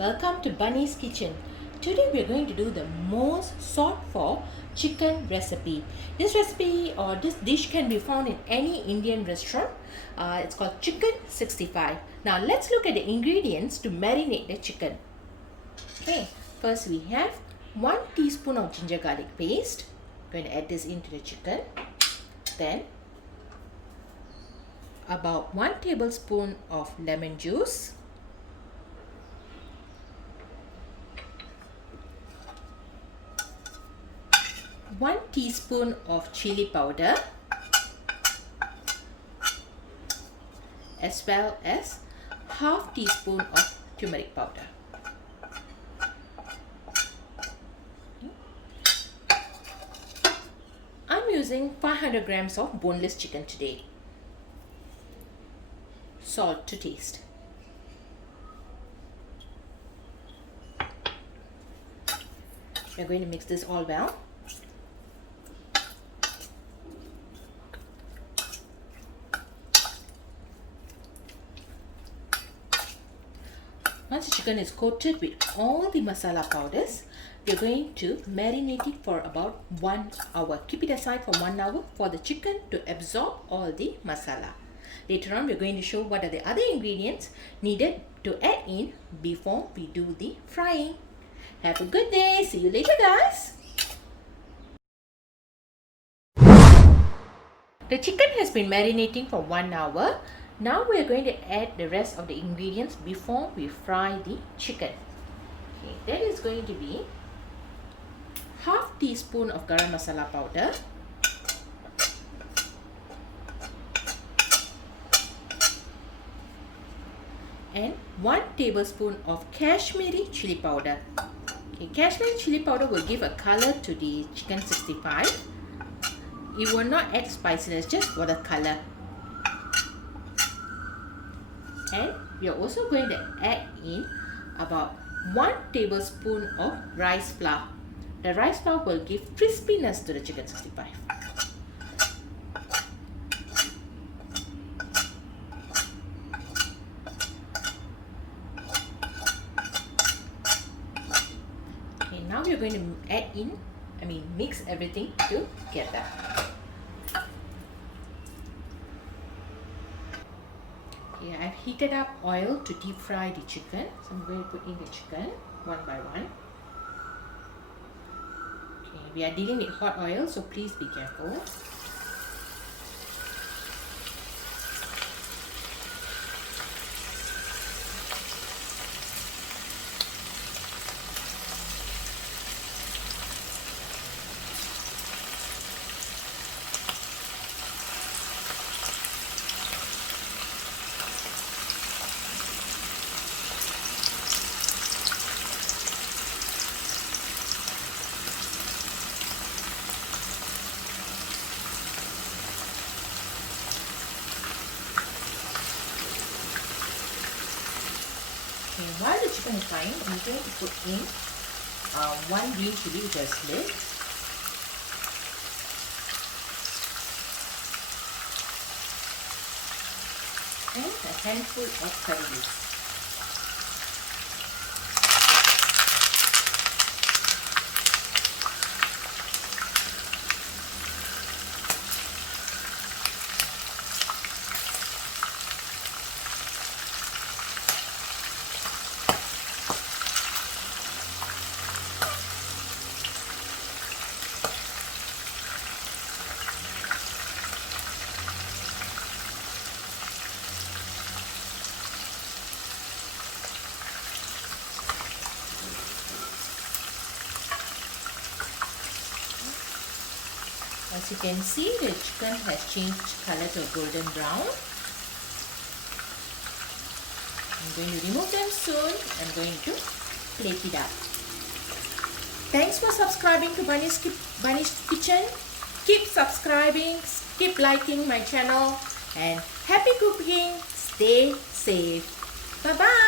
Welcome to Bunny's Kitchen. Today we are going to do the most sought for chicken recipe. This recipe or this dish can be found in any Indian restaurant. It's called chicken 65. Now let's look at the ingredients to marinate the chicken. Okay, first we have 1 teaspoon of ginger garlic paste. I'm going to add this into the chicken. Then about 1 tablespoon of lemon juice. 1 teaspoon of chili powder, as well as half teaspoon of turmeric powder. I'm using 500 grams of boneless chicken today. Salt to taste. We're going to mix this all well. Once the chicken is coated with all the masala powders, we are going to marinate it for about 1 hour. Keep it aside for 1 hour for the chicken to absorb all the masala. Later on, we are going to show what are the other ingredients needed to add in before we do the frying. Have a good day. See you later, guys. The chicken has been marinating for 1 hour. Now we are going to add the rest of the ingredients before we fry the chicken. Okay, that is going to be half teaspoon of garam masala powder, and 1 tablespoon of Kashmiri chili powder. Okay, Kashmiri chili powder will give a color to the chicken 65. It will not add spiciness, just for the color. And we are also going to add in about 1 tablespoon of rice flour. The rice flour will give crispiness to the chicken 65. Okay, now we are going to add in, mix everything together. Okay, I've heated up oil to deep fry the chicken. So I'm going to put in the chicken one by one. Okay, we are dealing with hot oil, so please be careful. While the chicken is frying, I'm going to put in 1 green chilli which I slit, and a handful of curry leaves. As you can see, the chicken has changed color to a golden brown. I'm going to remove them soon. I'm going to plate it up. Thanks for subscribing to Bunny's Kitchen. Keep subscribing, keep liking my channel, and happy cooking. Stay safe. Bye-bye.